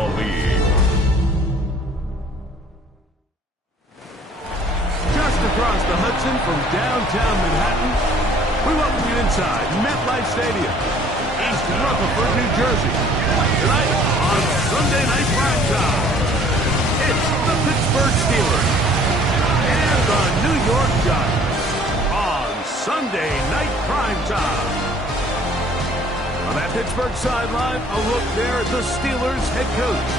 Football League. Just across the Hudson from downtown Manhattan, we welcome you inside MetLife Stadium, East Rutherford, New Jersey. Tonight on Sunday Night Primetime, it's the Pittsburgh Steelers and the New York Giants on Sunday Night Primetime. On that Pittsburgh sideline, a look there at the Steelers head coach.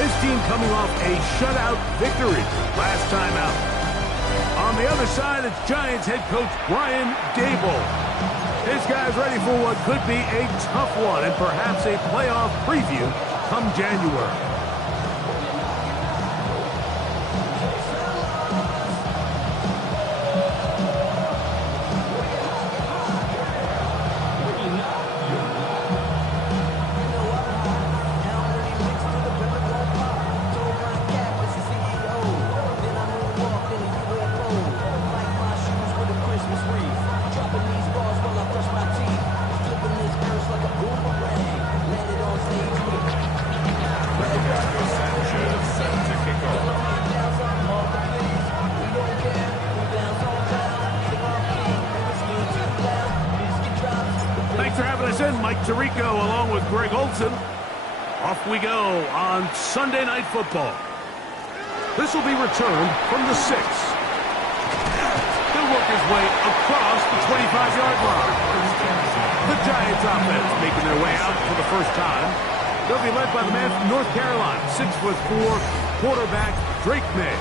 His team coming off a shutout victory last time out. On the other side, it's Giants head coach Brian Daboll. This guy's ready for what could be a tough one and perhaps a playoff preview come January. Along with Greg Olson, off we go on Sunday Night Football. This will be returned from the 6. He'll work his way across the 25-yard line. The Giants offense making their way out for the first time. They'll be led by the man from North Carolina, 6'4", quarterback Drake May.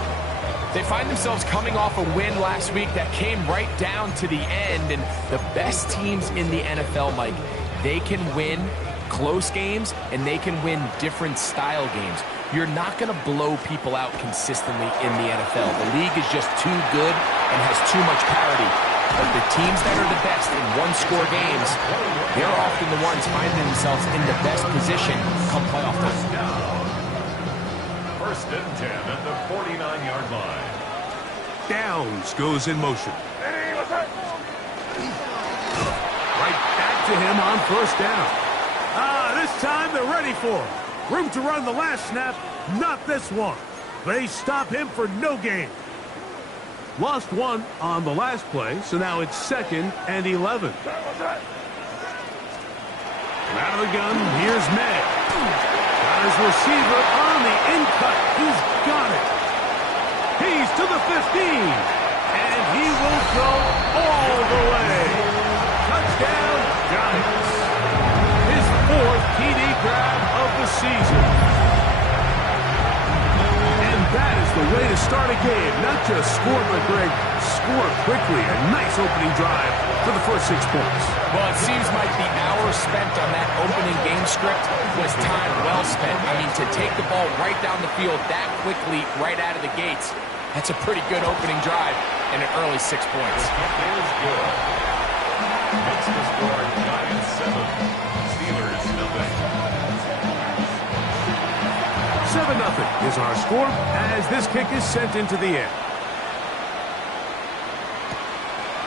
They find themselves coming off a win last week that came right down to the end, and the best teams in the NFL, Mike, they can win close games, and they can win different style games. You're not going to blow people out consistently in the NFL. The league is just too good and has too much parity. But the teams that are the best in one-score games, they're often the ones finding themselves in the best position come playoff time. First and 10 at the 49-yard line. Downs goes in motion. Right back to him on first down. This time they're ready for him. Room to run the last snap, not this one. They stop him for no gain. Lost one on the last play, so now it's 2nd and 11. Out of the gun, here's May. Got his receiver on the in-cut. He's got it. He's to the 15. And he will go all the way. Touchdown, Giants. His 4th TD grab of the season. And that is the way to start a game. Not just score, but Greg, score quickly. A nice opening drive for the first 6 points. Well, it seems like the hour spent on that opening game script was time well spent. I mean, to take the ball right down the field that quickly, right out of the gates, that's a pretty good opening drive and an early 6 points. It is good. Makes the score Giants 7, Steelers 0. 7-0 is our score as this kick is sent into the air.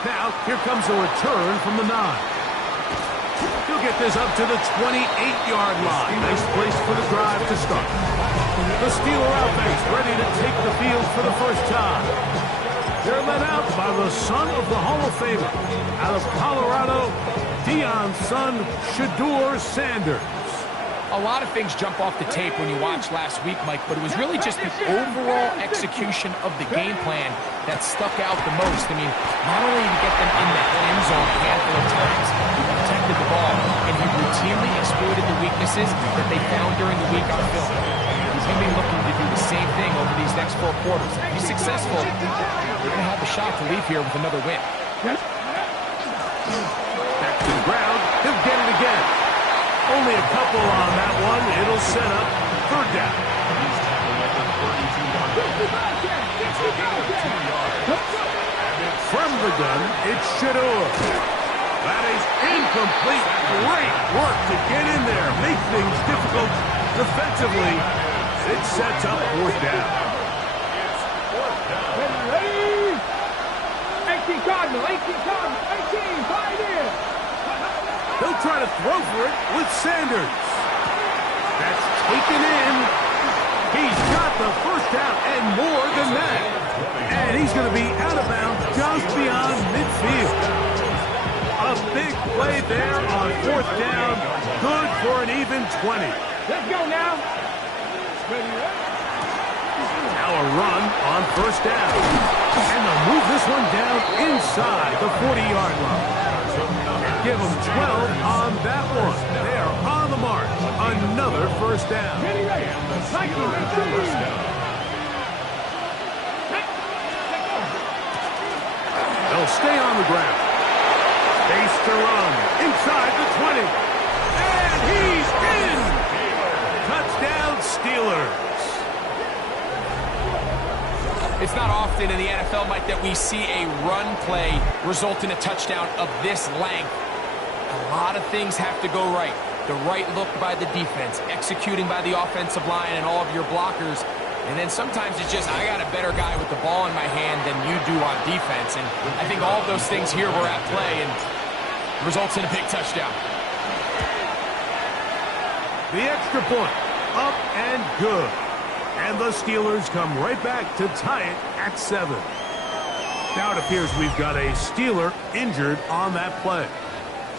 Now, here comes a return from the 9. He'll get this up to the 28-yard line. Nice place for the drive to start. The Steeler offense ready to take the field for the first time. They're led out by the son of the Hall of Famer. Out of Colorado, Deion's son, Shedeur Sanders. A lot of things jump off the tape when you watch last week, Mike, but it was really just the overall execution of the game plan that stuck out the most. I mean, not only did he get them in the end zone a handful of times, he protected the ball, and he routinely exploited the weaknesses that they found during the week on film. He's going to be looking to do the same thing over these next 4 quarters. If he's successful, they're going to have a shot to leave here with another win. Back to the ground. He'll get it again. Only a couple on that one. It'll set up 3rd down. From the gun, it's Shedeur. That is incomplete. Great work to get in there. Make things difficult defensively. It sets up 4th down. 18 Cardinal, 18 5 in. They'll try to throw for it with Sanders. That's taken in got the first down and more than that. And he's going to be out of bounds just beyond midfield. A big play there on fourth down. Good for an even 20. Let's go now. Now a run on first down. And they'll move this one down inside the 40-yard line. Give them 12 on that one. They are on the march. Another first down. They'll stay on the ground. Base to run. Inside the 20. And he's in. Touchdown, Steelers. It's not often in the NFL, Mike, that we see a run play result in a touchdown of this length. A lot of things have to go right. The right look by the defense, executing by the offensive line and all of your blockers. And then sometimes it's just, I got a better guy with the ball in my hand than you do on defense. And I think all of those things here were at play and results in a big touchdown. The extra point, up and good. And the Steelers come right back to tie it at 7. Now it appears we've got a Steeler injured on that play.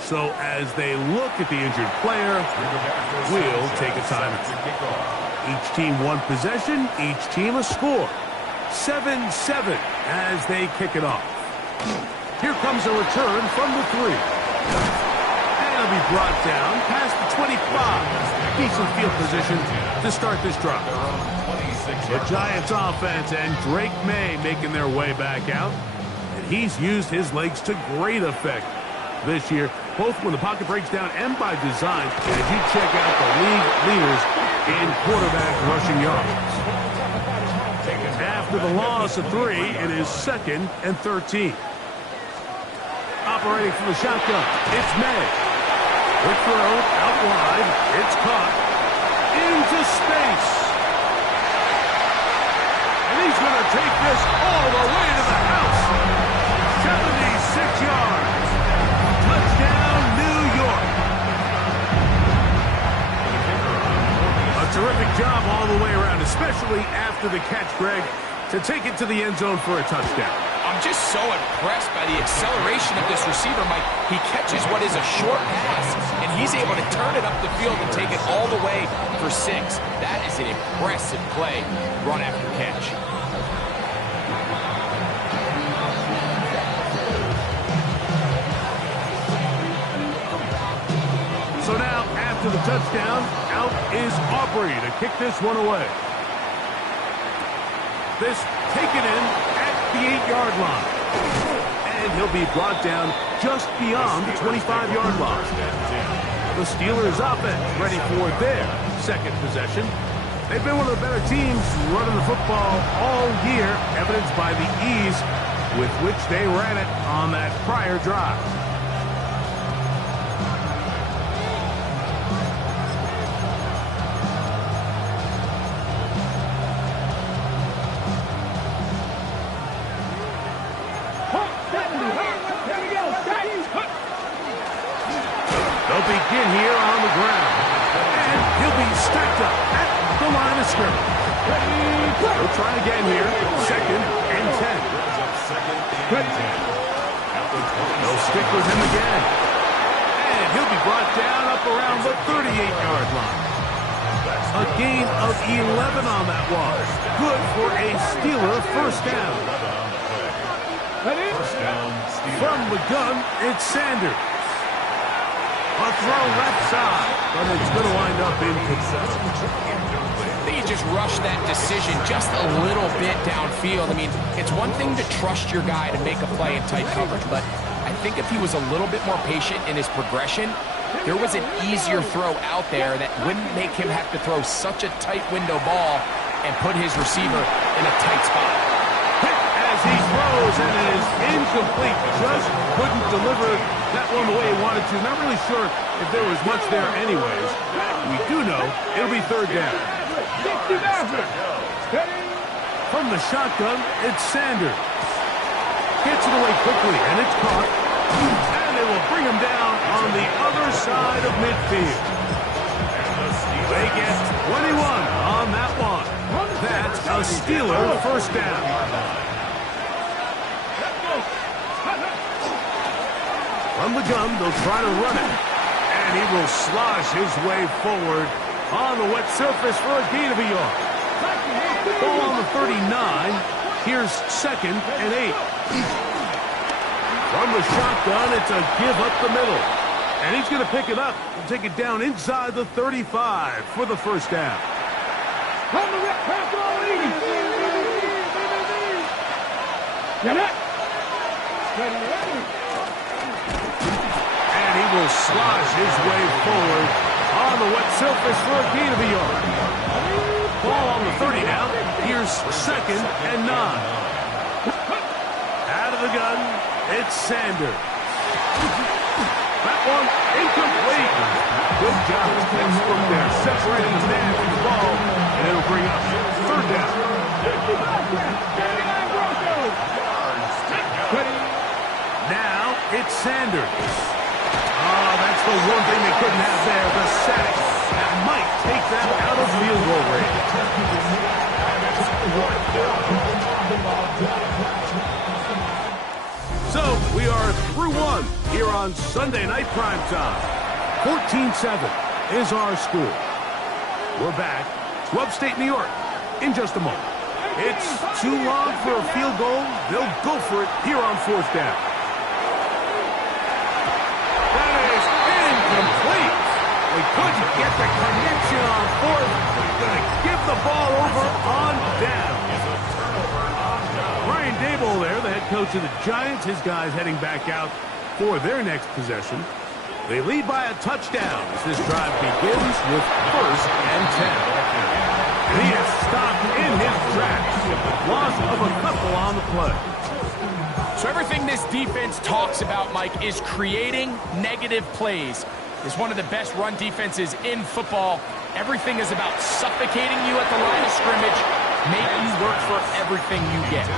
So as they look at the injured player, we'll take a timeout. Each team one possession, each team a score. 7-7 as they kick it off. Here comes a return from the 3. And it'll be brought down past the 25. Decent field position to start this drive. The Giants offense and Drake May making their way back out. And he's used his legs to great effect this year, both when the pocket breaks down and by design, as you check out the league leaders in quarterback rushing yards. After the loss of 3, it is 2nd and 13. Operating from the shotgun, it's May. Quick throw, out wide, it's caught. Into space. And he's going to take this all the way to the house. 76 yards. Touchdown, New York. A terrific job all the way around, especially after the catch, Greg, to take it to the end zone for a touchdown. I'm just so impressed by the acceleration of this receiver, Mike. He catches what is a short pass, and he's able to turn it up the field and take it all the way for 6. That is an impressive play, run after catch. So now, after the touchdown, out is Aubrey to kick this one away. This taken in at the 8-yard line. And he'll be brought down just beyond the 25-yard line. The Steelers offense ready for their second possession. They've been one of the better teams running the football all year, evidenced by the ease with which they ran it on that prior drive. They'll begin here on the ground. And he'll be stacked up at the line of scrimmage. They'll try again here. 2nd and 10. They'll stick with him again. And he'll be brought down up around the 38-yard line. A gain of 11 on that one. Good for a Steeler first down. From the gun, it's Sanders. A throw left side, but it's going to wind up incomplete. I think he just rushed that decision just a little bit downfield. I mean, it's one thing to trust your guy to make a play in tight coverage, but I think if he was a little bit more patient in his progression, there was an easier throw out there that wouldn't make him have to throw such a tight window ball and put his receiver in a tight spot. As he throws, and it is incomplete. Just couldn't deliver that one the way he wanted to. Not really sure if there was much there anyways. We do know it'll be 3rd down. From the shotgun, it's Sanders. Gets it away quickly, and it's caught. And they will bring him down on the other side of midfield. They get 21 on that one. That Steeler first down. From the gun, they'll try to run it. And he will slosh his way forward on the wet surface for a gain of a yard. Ball on the 39. Here's 2nd and 8. From the shotgun, it's a give up the middle. And he's going to pick it up and take it down inside the 35 for the first down. And he will slosh his way forward on the wet surface for a gain of a yard. Ball on the 30 now. Here's 2nd and 9. Out of the gun, it's Sanders. That one incomplete. Good job from there, separating the man from the ball, and it'll bring up 3rd down. Now it's Sanders. Oh, that's the one thing they couldn't have there, the sack. That might take that out of field goal range. So, we are through one here on Sunday Night Primetime. 14-7 is our score. We're back to upstate New York in just a moment. It's too long for a field goal. They'll go for it here on 4th down. That is incomplete. We couldn't get the connection on 4th. We're going to give the ball over on down. Brian Daboll there, the head coach of the Giants. His guys heading back out for their next possession. They lead by a touchdown as this drive begins with 1st and 10. And he is stopped in his tracks. Loss of a couple on the play. So everything this defense talks about, Mike, is creating negative plays. It's one of the best run defenses in football. Everything is about suffocating you at the line of scrimmage, making you work for everything you get.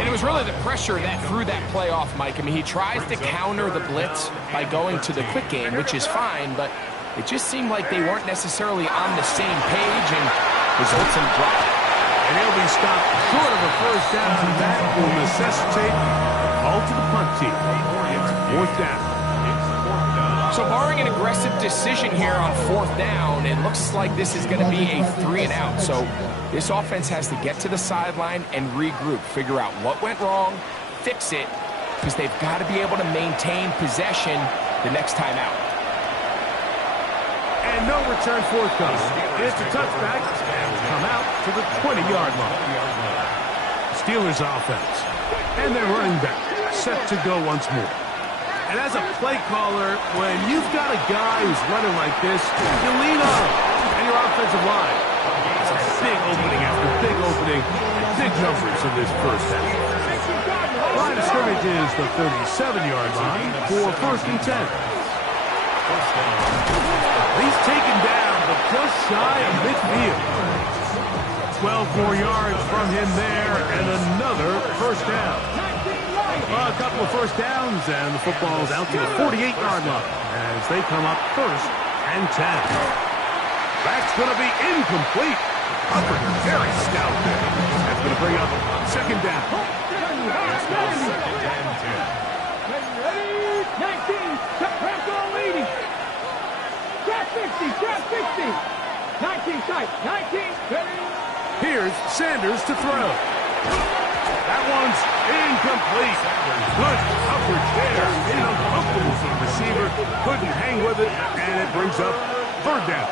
And it was really the pressure that threw that play off, Mike. I mean, he tries to counter the blitz by going to the quick game, which is fine, but it just seemed like they weren't necessarily on the same page and results in a drop. And he'll be stopped short of a first down. That will necessitate a call to the punt team. It's 4th down. So barring an aggressive decision here on 4th down, it looks like this is going to be a 3 and out. So this offense has to get to the sideline and regroup, figure out what went wrong, fix it, because they've got to be able to maintain possession the next time out. And no return forthcoming. It's a touchback and will come out to the 20-yard line. Steelers offense. And their running back set to go once more. And as a play caller, when you've got a guy who's running like this, you lean on him and your offensive line. It's a big opening after big opening and big numbers in this first half. Line of scrimmage is the 37-yard line for 1st and 10. He's taken down, but just shy of midfield. 12 more yards from him there, and another first down. A couple of first downs, and the football's out to the 48-yard line as they come up 1st and 10. That's going to be incomplete. Upper very stout there. That's going to bring up 2nd down. It's now 2nd and 10. 19, press all leading. Trap 60, trap 60. 19 tight, 19. Here's Sanders to throw. That one's incomplete. Good coverage there. Uncomfortable for the receiver. Couldn't hang with it, and it brings up 3rd down.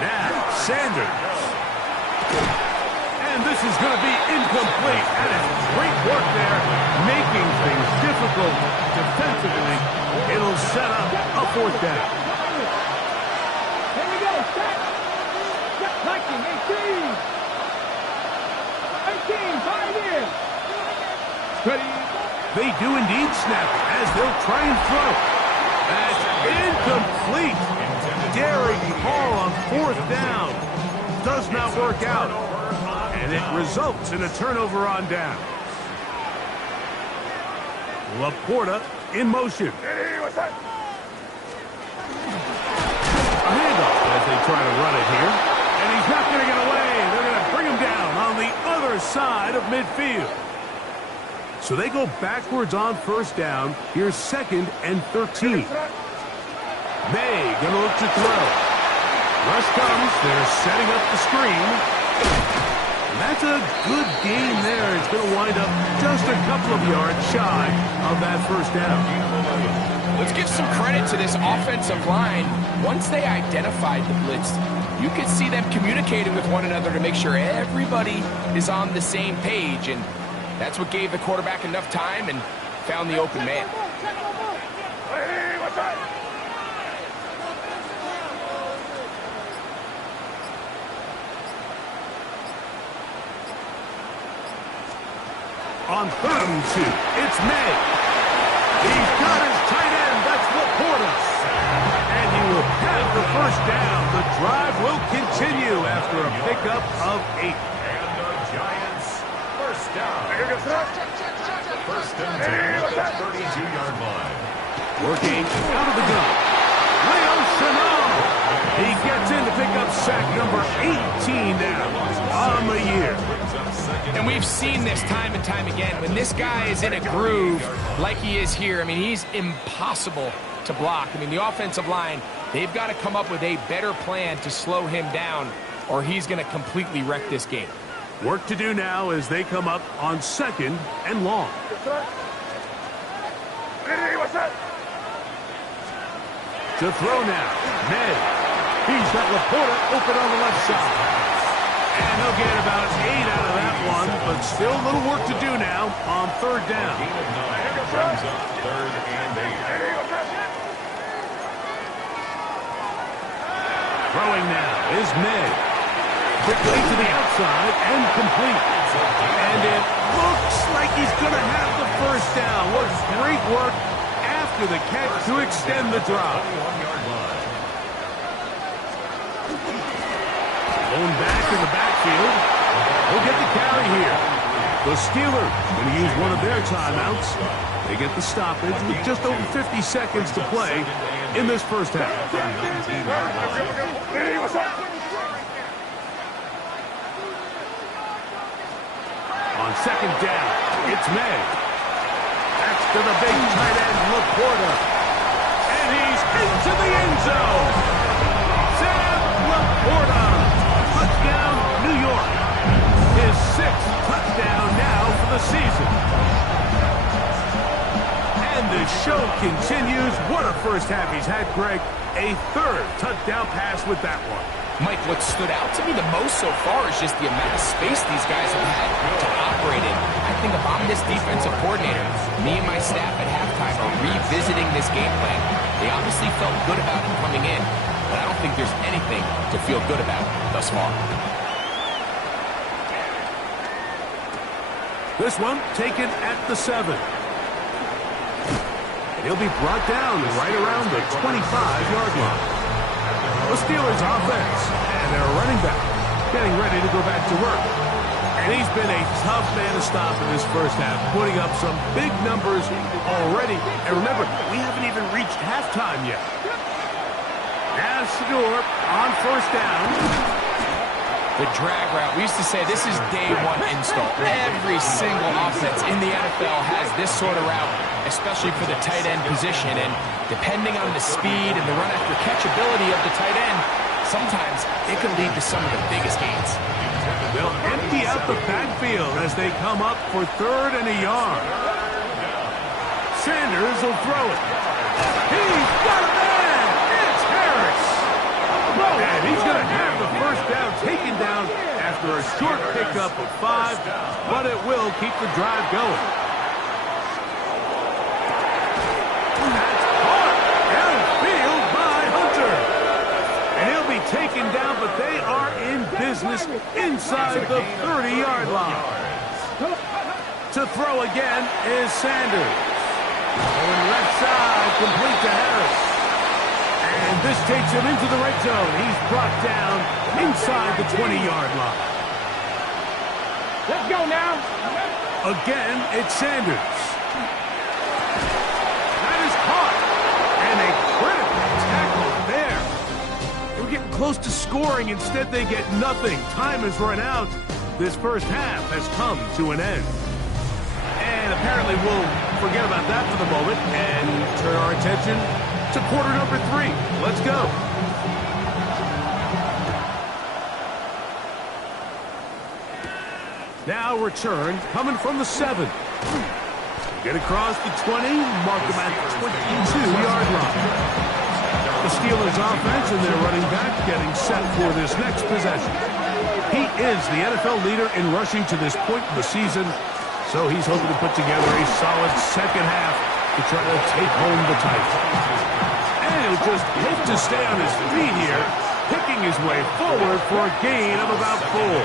Now, Sanders. And this is going to be incomplete. That is great work there, making things difficult defensively. It'll set up a 4th down. Here we go, set. 19, 18. 5 in. Ready. They do indeed snap as they'll try and throw. That's incomplete. Daring Hall on 4th down. Does not work out. And it results in a turnover on down. Laporta in motion. A handoff as they try to run it here. And he's not going to get away. They're going to other side of midfield. So they go backwards on first down. Here's 2nd and 13. May gonna look to throw. Rush comes. They're setting up the screen. And that's a good game there. It's going to wind up just a couple of yards shy of that first down. Let's give some credit to this offensive line. Once they identified the blitz, you could see them communicating with one another to make sure everybody is on the same page. And that's what gave the quarterback enough time and found the open man. On 3rd and 2, it's May. He's got his tight end, that's Laporta. And he will have the first down. The drive will continue after a pickup of 8. And the Giants, first down. First and 10 at the 32-yard line. Working out of the gun. Leo Chenal. He gets in to pick up sack number 18 now on the year. And we've seen this time and time again. When this guy is in a groove like he is here, I mean, he's impossible to block. I mean, the offensive line, they've got to come up with a better plan to slow him down, or he's going to completely wreck this game. Work to do now as they come up on 2nd and long. To throw now, Ned. He's got Laporta open on the left side. And he'll get about 8 out of that one, but still a little work to do now on 3rd down. Brings up 3rd and 8. Throwing now is Ned. Quickly to the outside and complete. And it looks like he's going to have the first down. What great work after the catch to extend the drive. 21-yard line. Going back in the backfield. He'll get the carry here. The Steelers going to use one of their timeouts. They get the stoppage with just over 50 seconds to play in this first half. On 2nd down, it's May. That's to the big tight end, Laporta. And he's into the end zone. Sam Laporta. Touchdown, New York. His 6th touchdown now for the season. And the show continues. What a first half he's had, Greg. A 3rd touchdown pass with that one. Mike, what stood out to me the most so far is just the amount of space these guys have had to operate in. I think if I'm this defensive coordinator, me and my staff at halftime are revisiting this game plan. They obviously felt good about it coming in, but I don't think there's anything to feel good about thus far. This one taken at the 7. He'll be brought down right around the 25-yard line. The Steelers offense and their running back getting ready to go back to work. And he's been a tough man to stop in this first half, putting up some big numbers already. And remember, we haven't even reached halftime yet. Now Shador on first down. The drag route, we used to say this is day one install. Every single offense in the NFL has this sort of route, especially for the tight end position. And depending on the speed and the run after catch ability of the tight end, sometimes it can lead to some of the biggest gains. They'll empty out the backfield as they come up for 3rd and a yard. Sanders will throw it. He's got a man! It's Harris! And he's going to have the first down taken down after a short pickup of 5, but it will keep the drive going. That's caught downfield by Hunter. And he'll be taken down, but they are in business inside the 30-yard line. To throw again is Sanders. Going left side, complete to Harris. And this takes him into the red zone. He's brought down inside the 20-yard line. Let's go now. Again, it's Sanders. That is caught. And a critical tackle there. They were getting close to scoring. Instead, they get nothing. Time has run out. This first half has come to an end. And apparently we'll forget about that for the moment and turn our attention to quarter number 3. Let's go. Now return coming from the 7. Get across the 20, mark them at the 22-yard line. The Steelers offense and their running back getting set for this next possession. He is the NFL leader in rushing to this point in the season, so he's hoping to put together a solid second half to try to take home the title. And he'll just hope to stay on his feet here, picking his way forward for a gain of about 4. And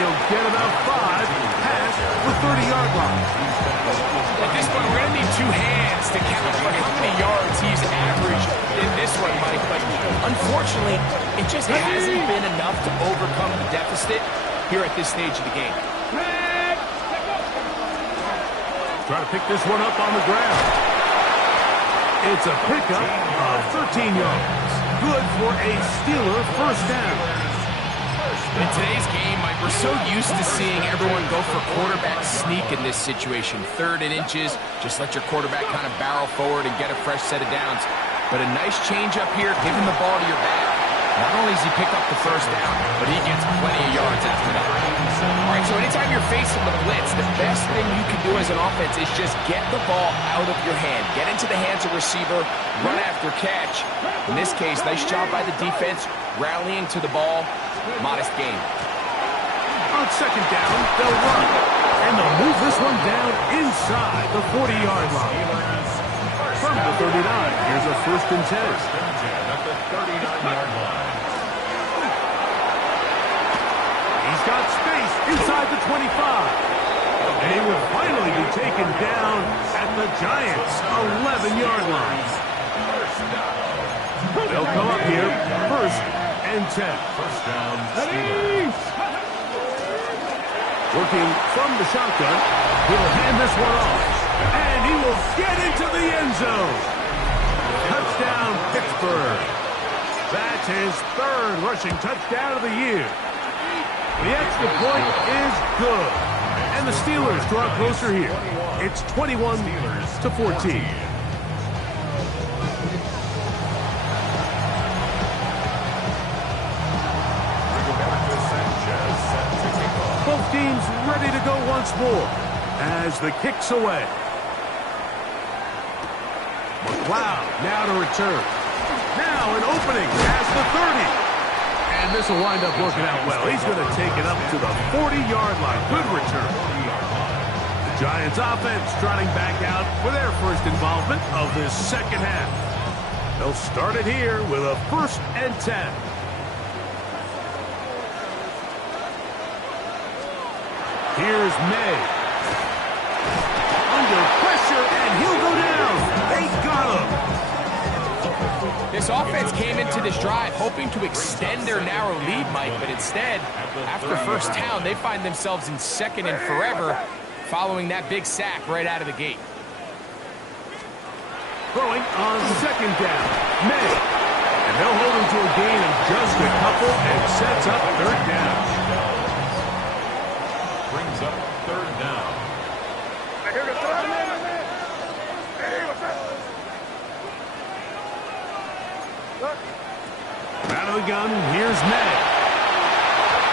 he'll get about 5 past the 30-yard line. At this point, we're going to need 2 hands to count for how many yards he's averaged in this one, Mike. But unfortunately, it just hasn't been enough to overcome the deficit here at this stage of the game. Try to pick this one up on the ground. It's a pickup of 13 yards. Good for a Steeler first down. In today's game, Mike, we're so used to seeing everyone go for quarterback sneak in this situation. 3rd and inches, just let your quarterback kind of barrel forward and get a fresh set of downs. But a nice change up here, giving the ball to your back. Not only does he pick up the first down, but he gets plenty of yards after that. All right, so anytime you're facing the blitz, the best thing you can do as an offense is just get the ball out of your hand. Get into the hands of receiver, run after catch. In this case, nice job by the defense, rallying to the ball. Modest gain. On second down, they'll run. And they'll move this one down inside the 40-yard line. From the 39, here's a 1st and 10. At the 39-yard line. He's got space inside the 25. And he will finally be taken down at the Giants' 11-yard line. They'll come up here, 1st and 10. First down, Steelers. Working from the shotgun, he'll hand this one off. And he will get into the end zone. Touchdown, Pittsburgh. That's his 3rd rushing touchdown of the year. The extra point is good. And the Steelers draw closer here. It's 21-14. Both teams ready to go once more as the kick's away. McLeod now to return. Now an opening past the 30. And this will wind up working out well. He's going to take it up to the 40-yard line. Good return. The Giants offense trotting back out for their first involvement of this second half. They'll start it here with a 1st and 10. Here's May. Under pressure, and he'll go down. They got him. This offense came into this drive hoping to extend their narrow lead, Mike, but instead, after first down, they find themselves in 2nd and forever following that big sack right out of the gate. Throwing on 2nd down, May. And they'll hold him to a gain of just a couple and sets up 3rd down. Brings up 3rd down. Out of the gun, here's May.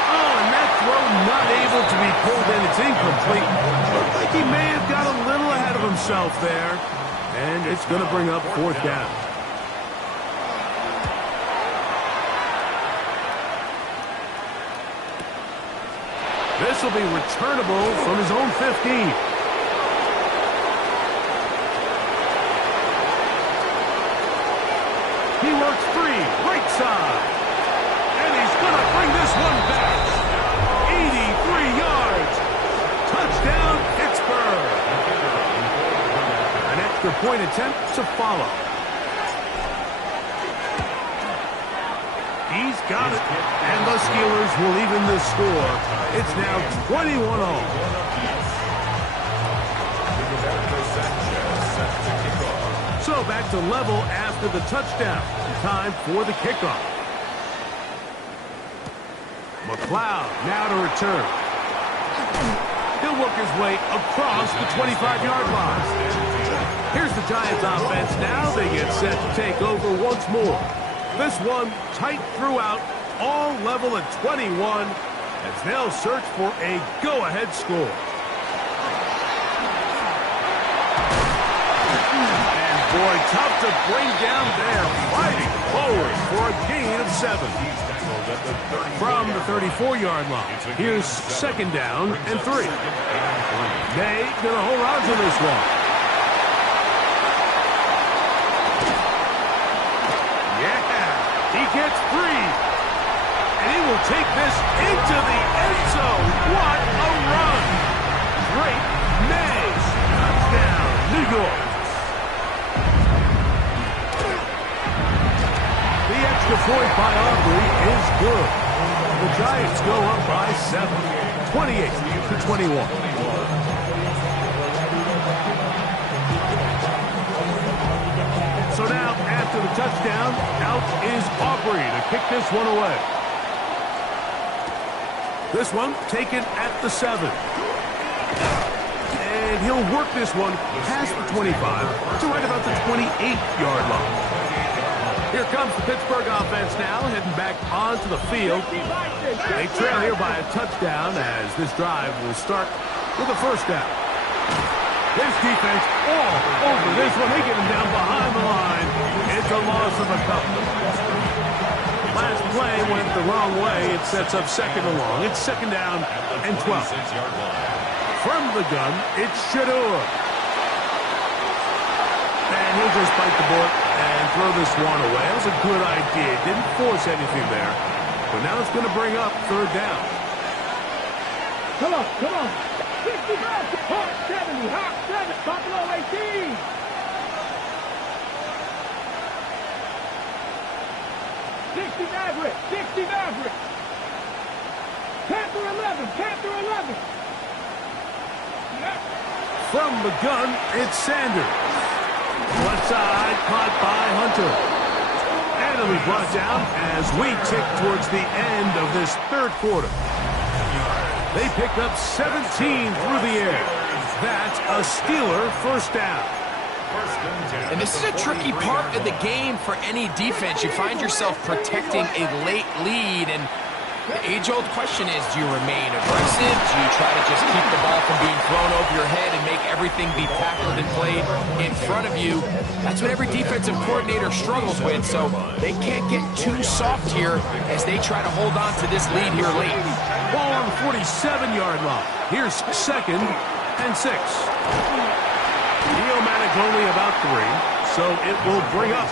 Oh, and that throw not able to be pulled in. It's incomplete. Looked like he may have got a little ahead of himself there. And it's going to bring up 4th down. This will be returnable from his own 15. He works free, right side. And he's going to bring this one back. 83 yards. Touchdown, Pittsburgh. An extra point attempt to follow. He's got it. And the Steelers will even the score. It's now 21-all. So back to level after the touchdown. Time for the kickoff. McLeod now to return. He'll work his way across the 25-yard line. Here's the Giants offense now. They get set to take over once more. This one tight throughout, all level at 21, as they'll search for a go-ahead score. And boy, tough to bring down there, fighting forward for a gain of 7. From the 34-yard line, here's second down and 3. They gonna hold on to this one. Yeah, he gets free. And he will take this into the end zone. What a run. Great Mays. Touchdown, New York. The extra point by Aubrey is good. The Giants go up by 7, 28-21. So now, after the touchdown, out is Aubrey to kick this one away. This one taken at the 7. And he'll work this one past the 25 to right about the 28-yard line. Here comes the Pittsburgh offense now, heading back onto the field. They trail here by a touchdown as this drive will start with a first down. This defense all over this one. They get him down behind the line. It's a loss of a couple. Last play went the wrong way. It sets up second and long. It's second down and 12. From the gun, it's Shador. And he'll just bite the bullet and throw this one away. That was a good idea. Didn't force anything there. But now it's going to bring up third down. Come on, come on. 60 miles, Hawk 70, Hawk 7, Buffalo 18. Maverick, 60 Maverick. Panther 11, Panther 11. From the gun, it's Sanders. Left side, caught by Hunter. And it'll be brought down as we tick towards the end of this third quarter. They pick up 17 through the air. That's a Steeler first down. And this is a tricky part of the game for any defense. You find yourself protecting a late lead, and the age-old question is, do you remain aggressive? Do you try to just keep the ball from being thrown over your head and make everything be tackled and played in front of you? That's what every defensive coordinator struggles with, so they can't get too soft here as they try to hold on to this lead here late. Ball on the 47-yard line. Here's second and 6. Neomatic only about 3, so it will bring up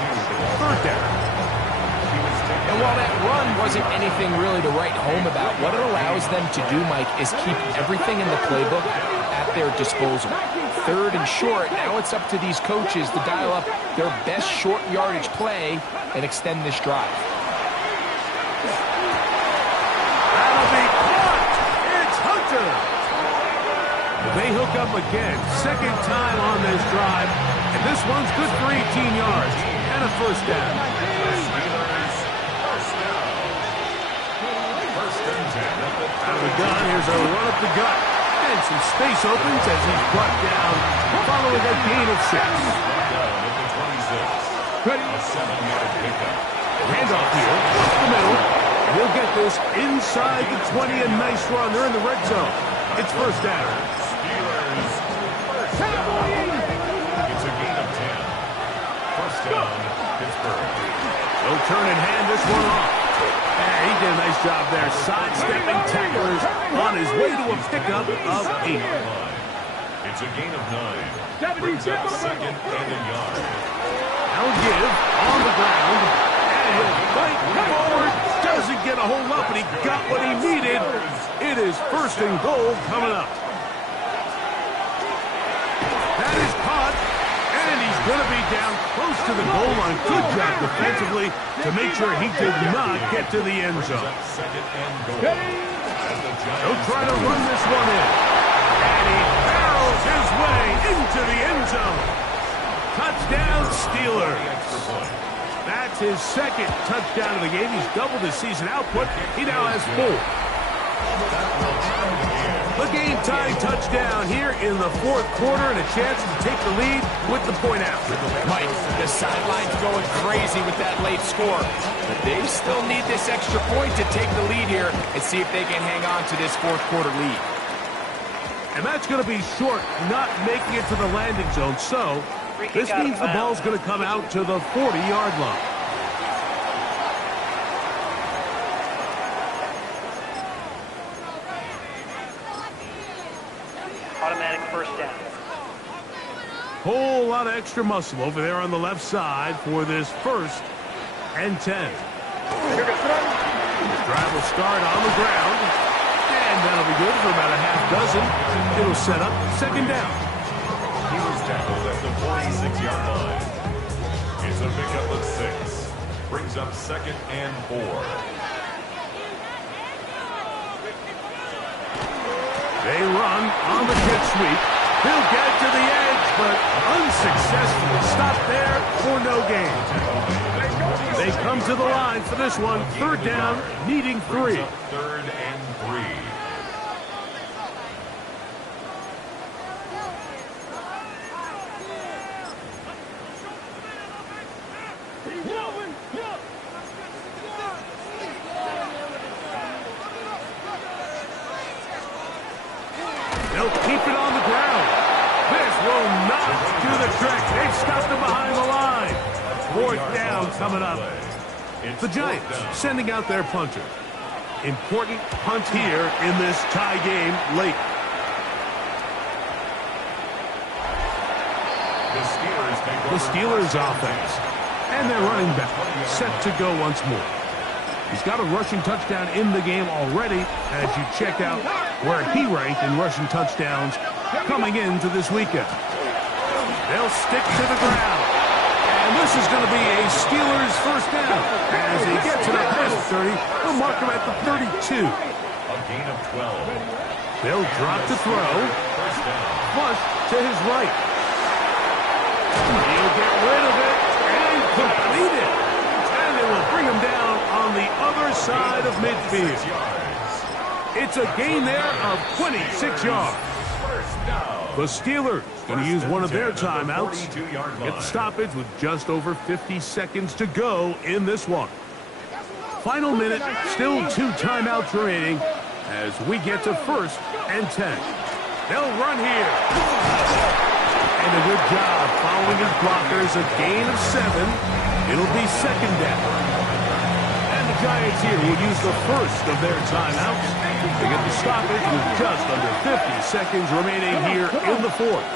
third down. And while that run wasn't anything really to write home about, what it allows them to do, Mike, is keep everything in the playbook at their disposal. Third and short, now it's up to these coaches to dial up their best short yardage play and extend this drive. That'll be caught. It's Hunter. They hook up again, second time on this drive, and this one's good for 18 yards and a first down. Out of the gun, here's a run up the gut, and some space opens as he's brought down, following a gain of 6. Handoff here, up the middle. He'll get this inside the 20, a nice run. They're in the red zone. It's first down. It's a gain of 10. First down, Pittsburgh. No turn in hand, this one off. And he did a nice job there, sidestepping tacklers on his way to a pickup of 8. It's a gain of 9. Brings up second and a yard. Now give on the ground, and he'll fight forward. Doesn't get a hold up, but he got what he needed. It is first and goal coming up. That is caught, and he's going to be down close to the goal line. Good job defensively to make sure he did not get to the end zone. He'll try to run this one in, and he barrels his way into the end zone. Touchdown, Steelers. That's his second touchdown of the game. He's doubled his season output. He now has 4. The game-tying touchdown here in the fourth quarter and a chance to take the lead with the point after. Mike, the sideline's going crazy with that late score, but they still need this extra point to take the lead here and see if they can hang on to this fourth quarter lead. And that's going to be short, not making it to the landing zone. So this means the ball's going to come out to the 40-yard line. Automatic first down. Whole lot of extra muscle over there on the left side for this 1st and 10. The drive will start on the ground, and that'll be good for about a half dozen. It'll set up 2nd down. He was tackled at the 46-yard line. It's a pickup of 6. Brings up 2nd and 4. They run on the jet sweep. He'll get to the edge, but unsuccessfully stopped there for no gain. They come to the line for this one. 3rd down, needing 3. 3rd and 3. They'll keep it on the ground. This will not do the trick. They've stopped him behind the line. 4th down coming up. The Giants sending out their punter. Important punt here in this tie game late. The Steelers offense. And their running back set to go once more. He's got a rushing touchdown in the game already as you check out where he ranked in rushing touchdowns coming into this weekend. They'll stick to the ground. And this is going to be a Steelers 1st down. As he gets it up past the 30, they'll mark him at the 32. A gain of 12. They'll drop to throw. Flush to his right. He'll get rid of it and complete it. And it will bring him down on the other side of midfield. It's a gain there of 26 yards. The Steelers going to use one of their timeouts. Get the stoppage with just over 50 seconds to go in this one. Final minute, still 2 timeouts remaining as we get to 1st and 10. They'll run here. And a good job following his blockers, a gain of 7. It'll be 2nd down. The Giants here will use the 1st of their timeouts to get the stoppage with just under 50 seconds remaining here in the 4th.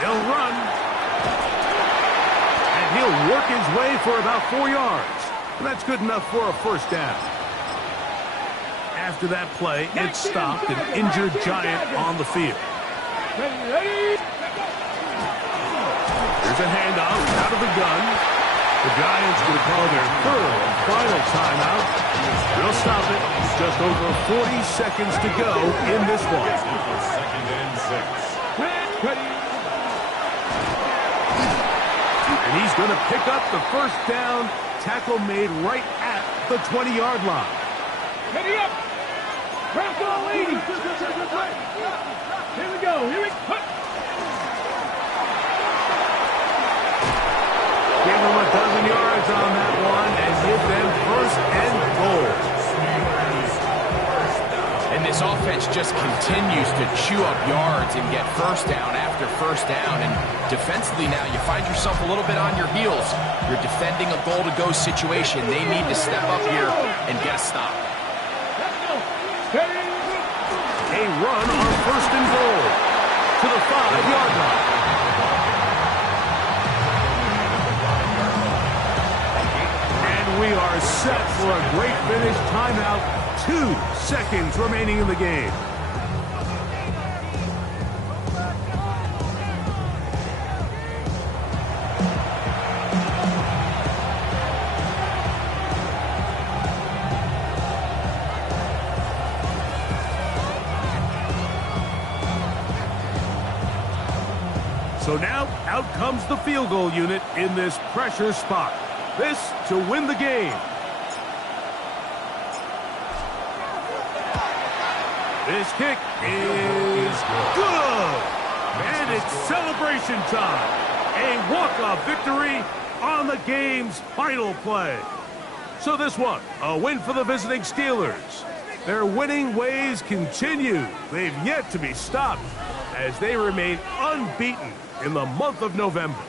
They'll run. And he'll work his way for about 4 yards. And that's good enough for a 1st down. After that play, it stopped an injured Giant on the field. Here's a handoff out of the gun. The Giants will call their 3rd and final timeout. They'll stop it. Just over 40 seconds to go in this one. 2nd and 6. And he's going to pick up the 1st down. Tackle made right at the 20-yard line. Ready up. Bronco leading. Here we go. Here we go. Give them a dozen yards on that one and give them 1st and goal. And this offense just continues to chew up yards and get 1st down after 1st down. And defensively now, you find yourself a little bit on your heels. You're defending a goal-to-go situation. They need to step up here and get a stop. A run on 1st and goal to the 5-yard line. We are set for a great finish. Timeout. 2 seconds remaining in the game. So now, out comes the field goal unit in this pressure spot. This to win the game. This kick is good. And it's celebration time. A walk-off victory on the game's final play. So this one, a win for the visiting Steelers. Their winning ways continue. They've yet to be stopped as they remain unbeaten in the month of November.